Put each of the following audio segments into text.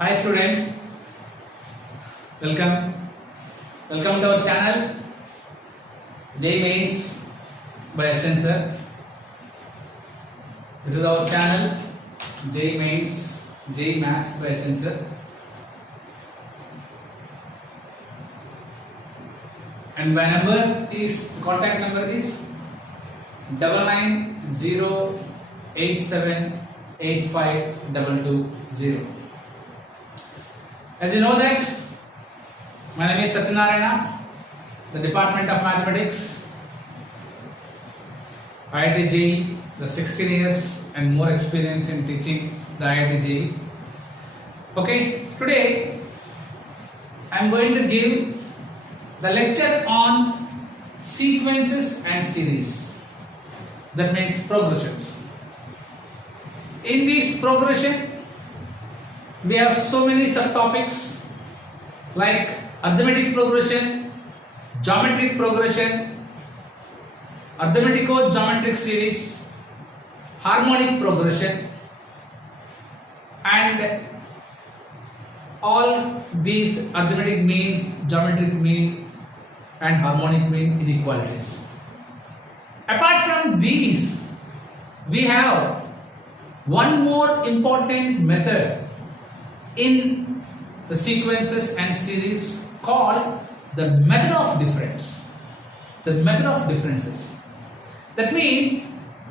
Hi students, welcome. Welcome to our channel J Mains by Sensor. This is our channel J Mains, J Maths by Sensor. And my number is, contact number is 9908785220. As you know that my name is Satyanarayana, the Department of Mathematics, IIT JEE, the 16 years and more experience in teaching the IIT JEE. Okay, today I am going to give the lecture on sequences and series. That means progressions. In this progression, we have so many subtopics like arithmetic progression, geometric progression, arithmetico-geometric series, harmonic progression, and all these arithmetic means, geometric mean, and harmonic mean inequalities. Apart from these, we have one more important method in the sequences and series called the method of difference. The method of differences. That means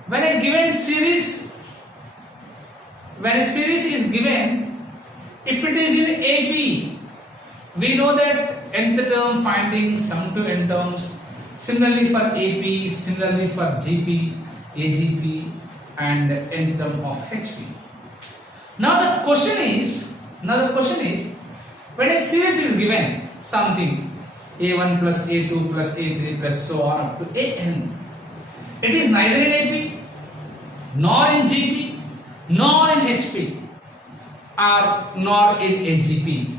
when a series is given, if it is in AP, we know that nth term finding sum to n terms. Similarly for AP, similarly for GP, AGP, and nth term of HP. Now the question is, when a series is given, something A1 plus A2 plus A3 plus so on up to AN, it is neither in AP, nor in GP, nor in HP, or nor in AGP.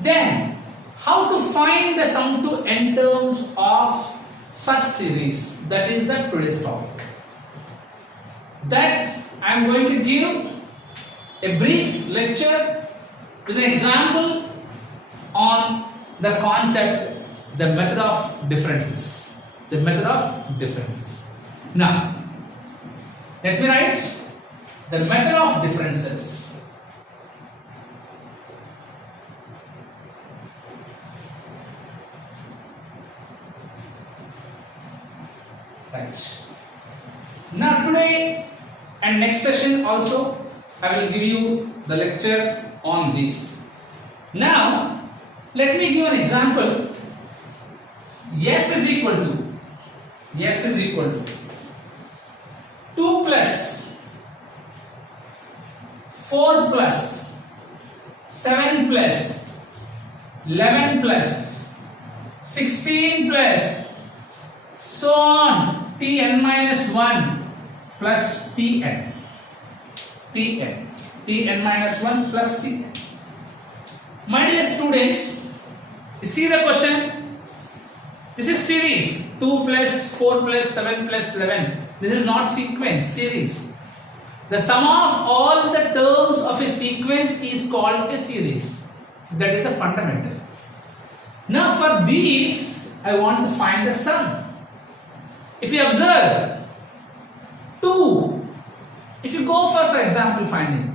Then, how to find the sum to n terms of such series? That is the today's topic. That I am going to give a brief lecture with an example on the concept, the method of differences. The method of differences. Now, let me write the method of differences. Right. Now today and next session also I will give you the lecture on this. Now let me give an example. S is equal to 2 plus 4 plus 7 plus 11 plus 16 plus so on Tn minus 1 plus Tn minus 1 plus Tn. My dear students, you see the question. This is series 2 plus 4 plus 7 plus 11. This is not sequence, series. The sum of all the terms of a sequence is called a series. That is the fundamental. Now for these, I want to find the sum. If you observe 2, if you go for example finding,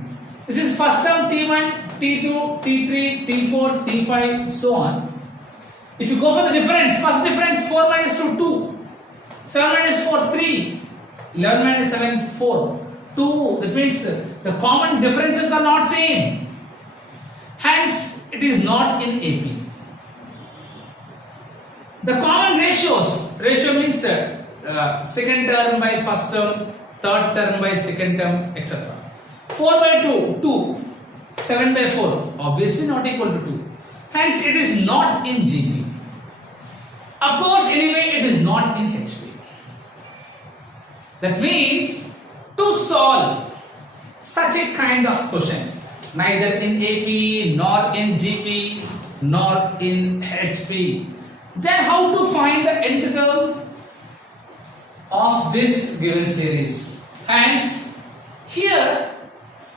this is first term T1, T2, T3, T4, T5, so on. If you go for the difference, first difference 4 minus 2, 2, 7 minus 4, 3, 11 minus 7, 4, 2, that means the common differences are not same. Hence, it is not in AP. The common ratio means second term by first term, third term by second term, etc. 4 by 2, 2. 7 by 4, obviously not equal to 2. Hence, it is not in GP. Of course, anyway, it is not in HP. That means, to solve such a kind of questions, neither in AP, nor in GP, nor in HP, then how to find the nth term of this given series? Hence, here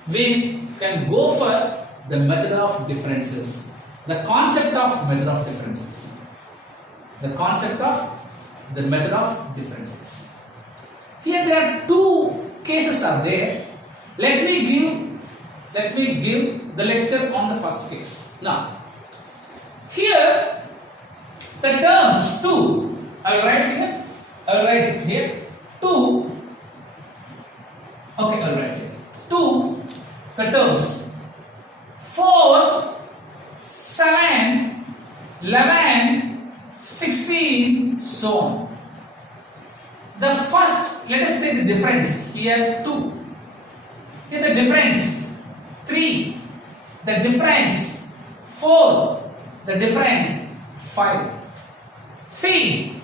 we can go for the method of differences. The concept of method of differences. The concept of the method of differences. Here there are two cases are there. Let me give the lecture on the first case. Now, here the terms 2, I will write here. I will write here 2. Okay, I will write here 2. The terms 4, 7, 11, 16, so on. The first, let us say the difference here 2. Here the difference 3. The difference 4. The difference 5. See,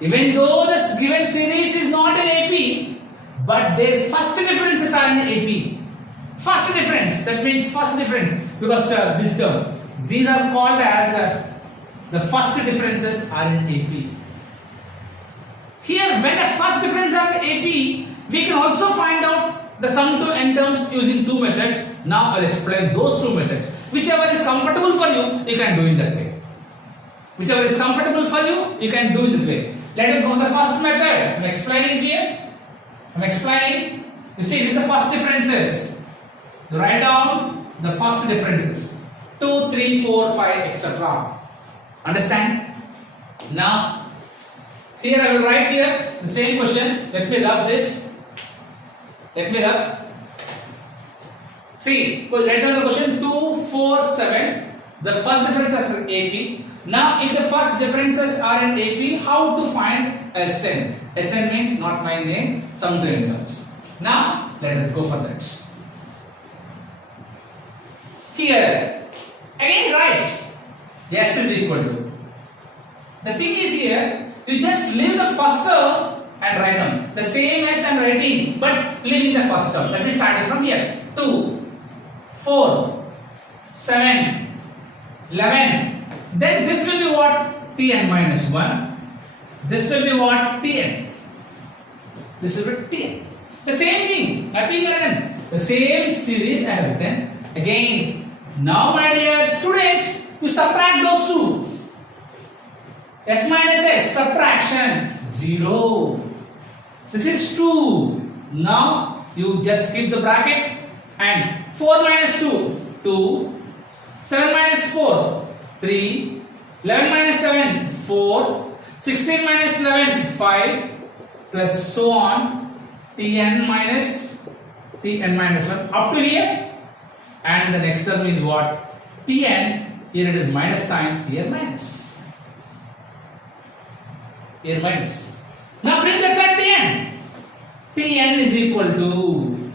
even though this given series is not in AP, but their first differences are in AP. First difference, that means first difference, because this term, these are called as the first differences are in AP. Here, when the first difference are in AP, we can also find out the sum to n terms using two methods. Now I'll explain those two methods. Whichever is comfortable for you, you can do in that way. Whichever is comfortable for you, you can do in that way. Let us go to the first method. I'm explaining here. I'm explaining. You see, this is the first differences. You write down the first differences. 2, 3, 4, 5, etc. Understand? Now, here I will write here the same question. Let me rub this. Let me rub. See, write down the question 2, 4, 7. The first differences are in AP. Now, if the first differences are in AP, how to find SN? SN means not my name, sum to n terms. Now, let us go for that. Here, again write S is equal to. The thing is here, you just leave the first term and write down. The same as I am writing, but leaving the first term. Let me start it from here. 2, 4, 7, 11. Then this will be what? Tn minus 1. This will be what? Tn. This will be Tn. The same thing, nothing written. The same series I have written. Again, now my dear students, you subtract those two. S minus S, subtraction, 0. This is 2. Now, you just keep the bracket and 4 minus 2, 2. 7 minus 4, 3. 11 minus 7, 4. 16 minus 11, 5. Plus so on. Tn minus 1 up to here. And the next term is what? Tn. Here it is minus sign. Here minus. Here minus. Now bring that side Tn. Tn is equal to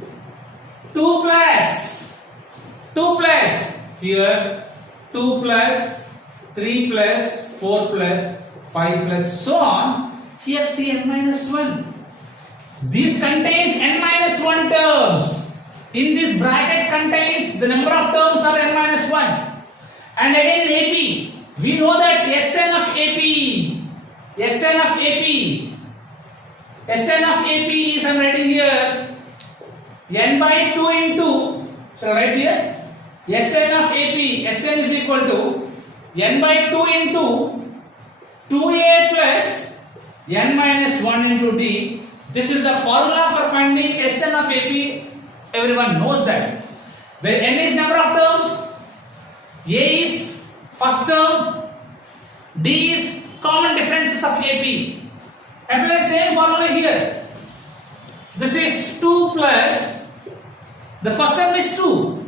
2 plus here 2 plus 3 plus 4 plus 5 plus so on. Here Tn minus 1. This contains n minus 1 terms. In this bracket contains the number of terms are n minus 1. And again in AP, we know that Sn of AP is, I am writing here, n by 2 into, so right here, Sn of AP, Sn is equal to n by 2 into 2a plus n minus 1 into d. This is the formula for finding Sn of AP. Everyone knows that. Where n is number of terms, a is first term, d is common differences of AP. Apply the same formula here. This is 2 plus, the first term is 2.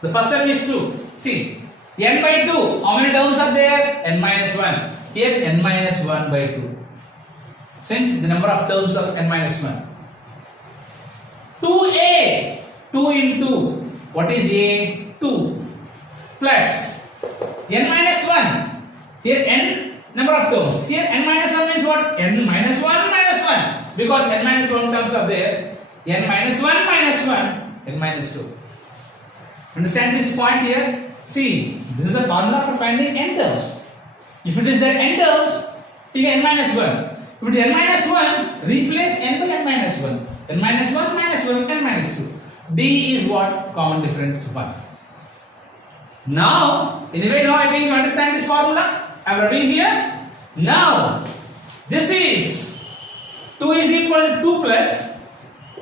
The first term is 2. See, n by 2, how many terms are there? N minus 1. Here n minus 1 by 2. Since the number of terms of n minus 1. 2a, 2 into, what is a? 2. Plus, n minus 1. Here n number of terms. Here n minus 1 means what? N minus 1 minus 1. Because n minus 1 terms are there. N minus 1 minus 1. N minus 2. Understand this point here? See, this is a formula for finding n terms. If it is there n terms, take n minus 1. If it is n minus 1, replace n by n minus 1. N minus 1 minus 1, n minus 2. D is what? Common difference 1. Now, anyway, now I think you understand this formula. I am writing here. Now, this is 2 is equal to 2 plus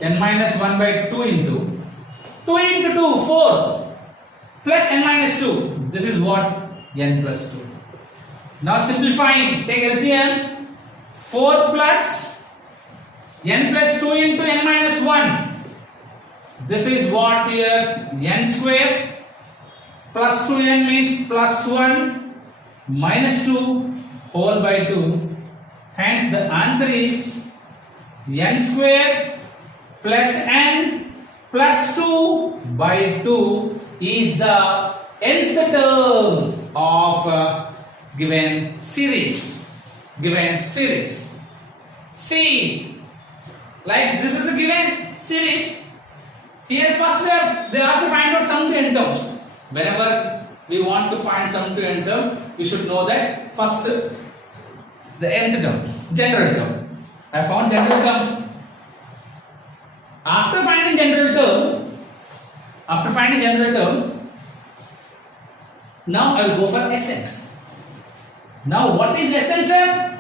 n minus 1 by 2 into 2 into 2, 4 plus n minus 2. This is what? N plus 2. Now simplifying, take LCM. 4 plus n plus 2 into n minus 1. This is what here? N square plus 2n means plus 1 minus 2 whole by 2. Hence the answer is n square plus n plus 2 by 2 is the nth term of given series. See, like this is a given series. Here first they ask to find out sum to n terms. Whenever we want to find sum to n terms, we should know that first the nth term, general term. I found general term. After finding general term, now I will go for Sn. Now what is Sn, sir?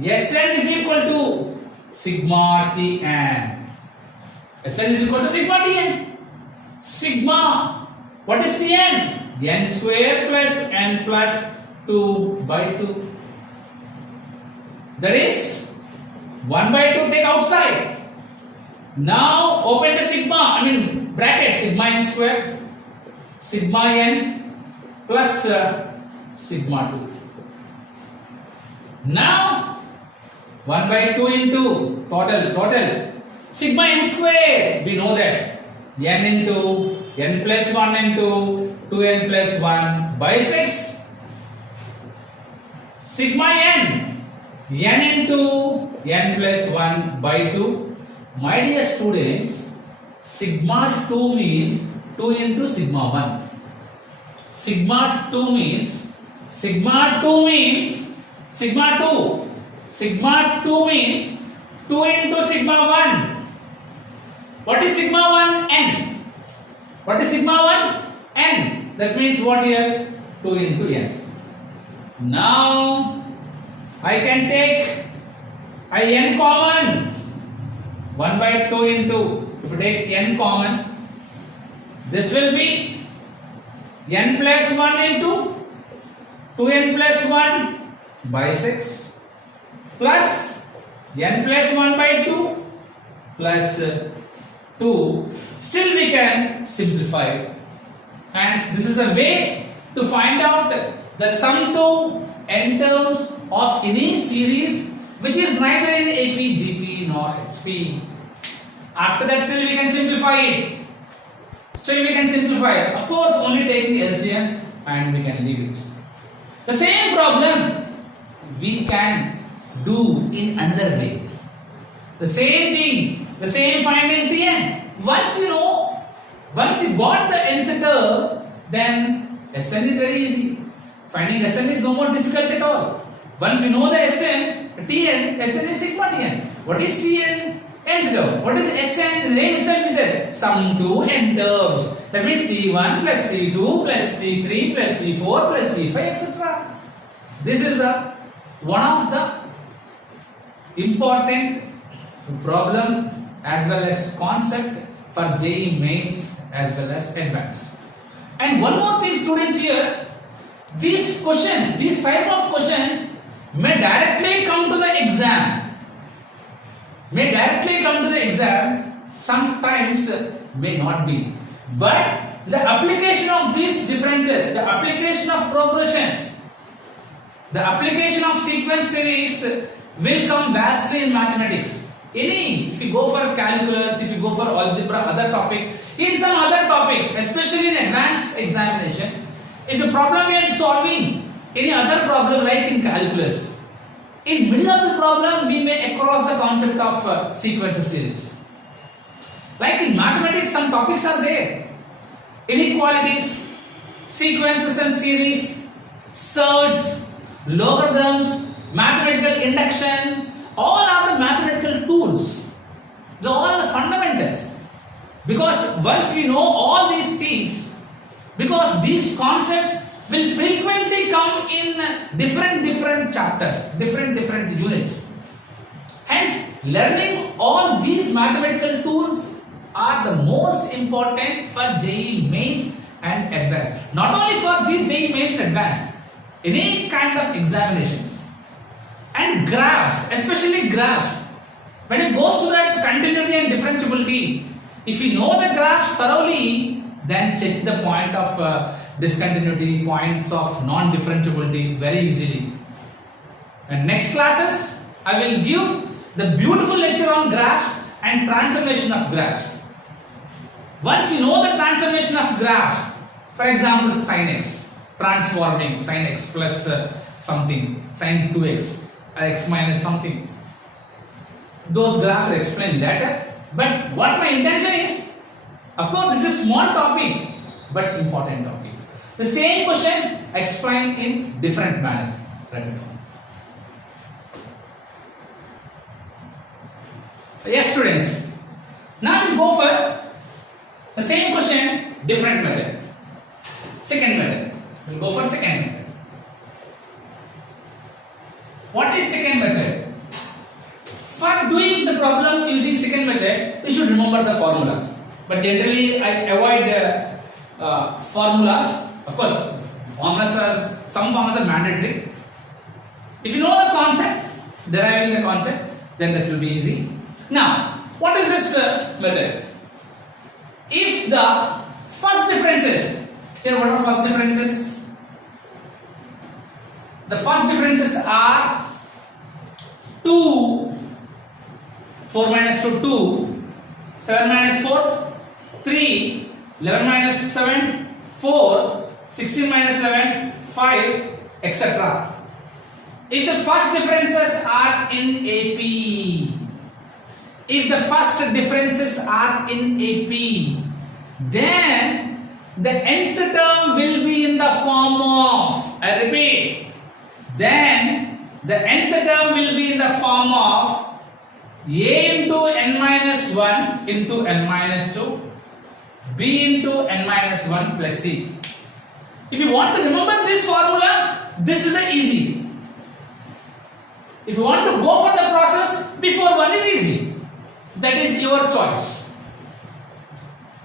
Sn is equal to sigma Tn. Sn is equal to sigma Tn. Sigma, what is Tn? N square plus n plus 2 by 2. That is 1 by 2 take outside. Now open the sigma, bracket sigma n square, sigma n plus sigma 2. Now 1 by 2 into total sigma n square, we know that n into n plus 1 into 2n plus 1 by 6. Sigma n into n plus 1 by 2. My dear students, sigma 2 means 2 into sigma 1. Sigma 2 means 2 means 2 into sigma 1. What is sigma 1? N. What is sigma 1? N. That means what here? 2 into n. Now I can take n common. 1 by 2 into, if you take n common, this will be n plus 1 into 2n plus 1 by 6 plus n plus 1 by 2 plus 2. Still we can simplify. Hence this is the way to find out the sum to n terms of any series which is neither in AP, GP nor HP. After that still we can simplify it. Of course only taking LCM and we can leave it. The same problem we can do in another way. The same thing, the same finding Tn. Once you got the nth term, then Sn is very easy. Finding Sn is no more difficult at all. Once we know the Sn, Tn is sigma Tn. What is Tn? Nth term. What is Sn? The name itself is there. Sum to n terms. That means T1 plus T2 plus T3 plus T4 plus T5 etc. This is one of the important problem as well as concept for JEE mains as well as advanced. And one more thing, students, here, these type of questions may directly come to the exam. Sometimes may not be. But the application of these differences, the application of progressions, the application of sequence series will come vastly in mathematics. If you go for calculus, if you go for algebra, other topic, in some other topics, especially in advanced examination, if the problem you are solving any other problem like in calculus, in middle of the problem we may across the concept of sequence series. Like in mathematics, some topics are there: inequalities, sequences and series, surds, logarithms, mathematical induction. All are the mathematical tools. They all are the fundamentals. Because once we know all these things, because these concepts will frequently come in different chapters, different units. Hence, learning all these mathematical tools are the most important for JEE Mains and Advanced. Not only for these JEE Mains and Advanced, any kind of examinations. And graphs, especially graphs. When it goes to that continuity and differentiability, if you know the graphs thoroughly, then check the point of discontinuity, points of non-differentiability very easily. And next classes, I will give the beautiful lecture on graphs and transformation of graphs. Once you know the transformation of graphs, for example, sin x, transforming sin x plus something, sin 2x, x minus something. Those graphs are explained later. But what my intention is, of course, this is a small topic, but important topic. The same question explained in different manner. Write it down. Yes, students. Now we go for the same question, different method. Second method. We'll go for second method. What is second method? For doing the problem using second method, you should remember the formula. But generally, I avoid formulas. Of course, some formulas are mandatory. If you know the concept, deriving the concept, then that will be easy. Now, what is this method? If the first differences, here what are first differences? The first differences are 2, 4 minus 2, 2, 7 minus 4, 3, 11 minus 7, 4, 16 minus 11, 5, etc. If the first differences are in AP, if the first differences are in AP, then the nth term will be in the form of, I repeat, then the nth term will be in the form of a into n minus 1 into n minus 2, b into n minus 1 plus c. If you want to remember this formula, this is easy. If you want to go for the process, before one is easy. That is your choice.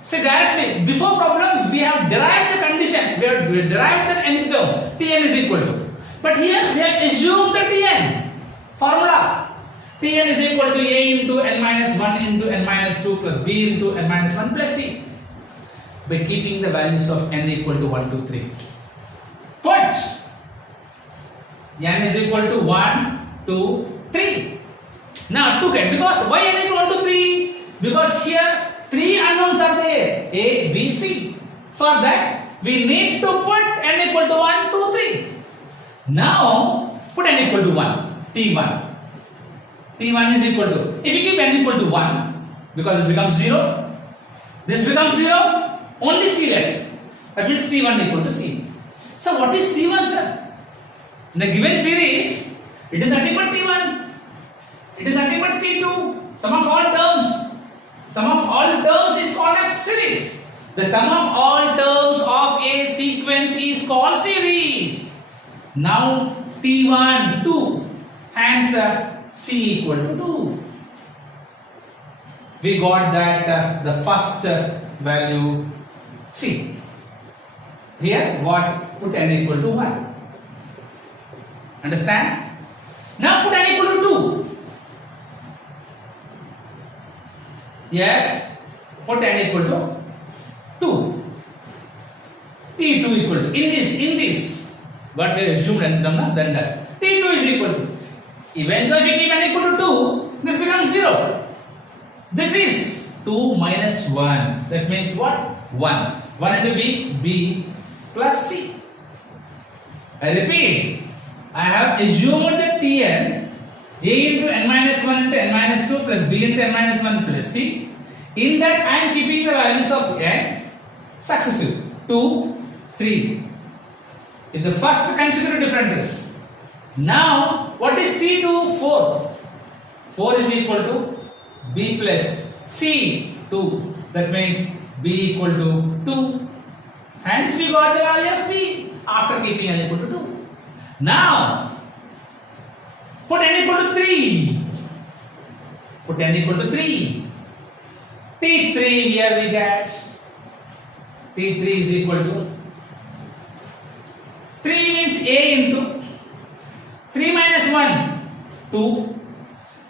See, directly, before problem, we have derived the condition, we have derived the nth term, Tn is equal to. But here, we have assumed the Tn formula. Tn is equal to a into n minus 1 into n minus 2 plus b into n minus 1 plus c. By keeping the values of n equal to 1, 2, 3. Put n is equal to 1, 2, 3. Now to get, because why n equal to 3? Because here 3 unknowns are there, a, b, c. For that we need to put n equal to 1, 2, 3. Now put n equal to 1, t1. T1 is equal to, if you keep n equal to 1, because it becomes 0, this becomes 0, only c left. That means T1 equal to c. So what is T1, sir? In the given series, it is nothing but T1. It is nothing but T2. Sum of all terms. Sum of all terms is called as series. The sum of all terms of a sequence is called series. Now T1, 2. Hence c equal to 2. We got that the first value c. Here what? Put n equal to 1. Understand? Now put n equal to 2. Here put n equal to 2. T2 equal to, in this what we assumed and done, then that T2 is equal to, even though if we keep n equal to 2, this becomes 0. This is 2 minus 1. That means what? 1. 1 into b plus c. I repeat, I have assumed that Tn, a into n minus 1 into n minus 2 plus b into n minus 1 plus c. In that I am keeping the values of n successive. 2, 3. If the first consider differences. Now, what is T2? 4. 4 is equal to b plus c, 2. That means b equal to 2. Hence we got the value of p after keeping n equal to 2. Now put n equal to 3. Put n equal to 3. T3 here we get. T3 is equal to 3 means a into 3 minus 1 2.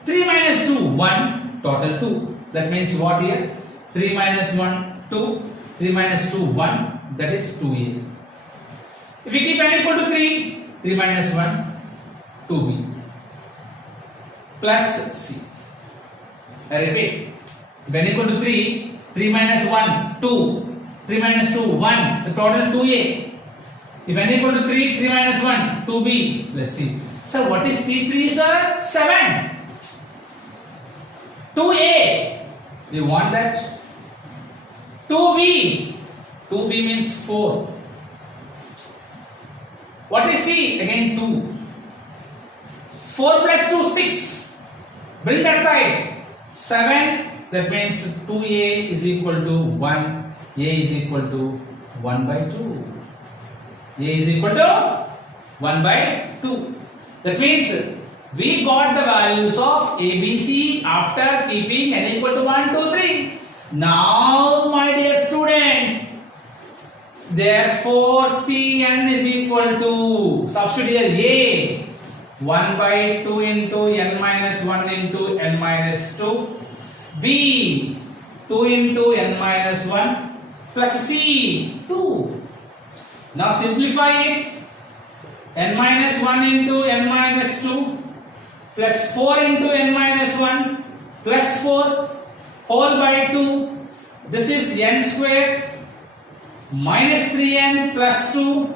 3 minus 2 1. Total 2. That means what here? 3 minus 1 2. 3 minus 2 1. That is 2a. If we keep n equal to 3, 3 minus 1 2b plus c. I repeat. If n equal to 3, 3 minus 1 2. 3 minus 2 1. The total 2a. If n equal to 3, 3 minus 1 2b plus c. Sir, what is P3, sir? 7. 2a. We want that. 2b. 2b means 4. What is c? Again 2. 4 plus 2 6. Bring that side. 7. That means 2a is equal to 1. A is equal to 1 by 2. A is equal to 1 by 2. That means we got the values of ABC after keeping n equal to 1, 2, 3. Now, my dear students, therefore Tn is equal to, substitute here, A 1 by 2 into n minus 1 into n minus 2, B 2 into n minus 1 plus C 2. Now simplify it. N minus 1 into n minus 2 plus 4 into n minus 1 plus 4 whole by 2. This is n square minus 3n plus 2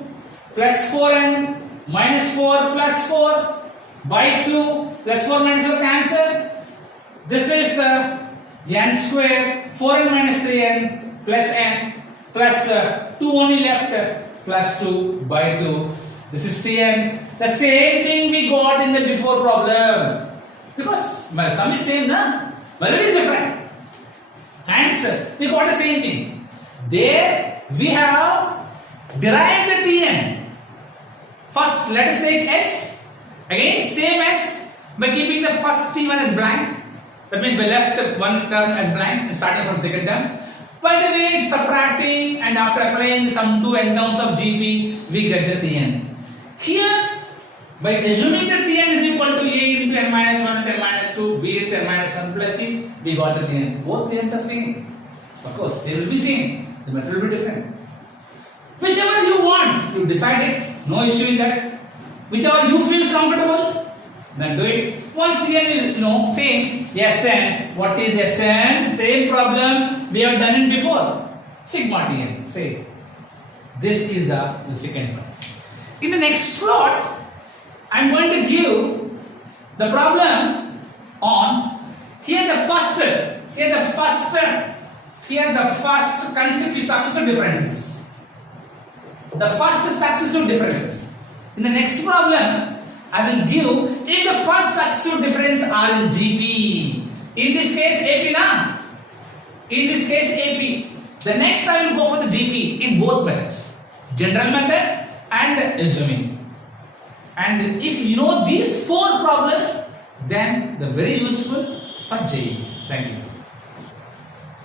plus 4n minus 4 plus 4 by 2 plus 4 minus 4 cancel. This is n square 4n minus 3n plus n plus 2 only left plus 2 by 2. This is Tn. The same thing we got in the before problem. Because my sum is same, na? But it is different. Hence, we got the same thing. There we have derived the Tn. First, let us take S. Again, same S by keeping the first T1 as blank. That means we left one term as blank, starting from second term. By the way, subtracting and after applying some two n terms of GP, we get the Tn. Here, by assuming that Tn is equal to A into n minus 1 into n minus 2, B into n minus 1 plus C, we got the Tn. Both Tn's are same. Of course, they will be same. The method will be different. Whichever you want, you decide it. No issue in that. Whichever you feel comfortable, then do it. Once Tn is same, Sn. What is Sn? Same problem we have done it before. Sigma Tn. Say. This is the second one. In the next slot, I am going to give the problem on here the first concept is successive differences. The first successive differences. In the next problem, I will give if the first successive difference are in GP. In this case, AP na? In this case, AP. The next I will go for the GP in both methods. General method and assuming. And if you know these four problems, then they're very useful for JEE. Thank you.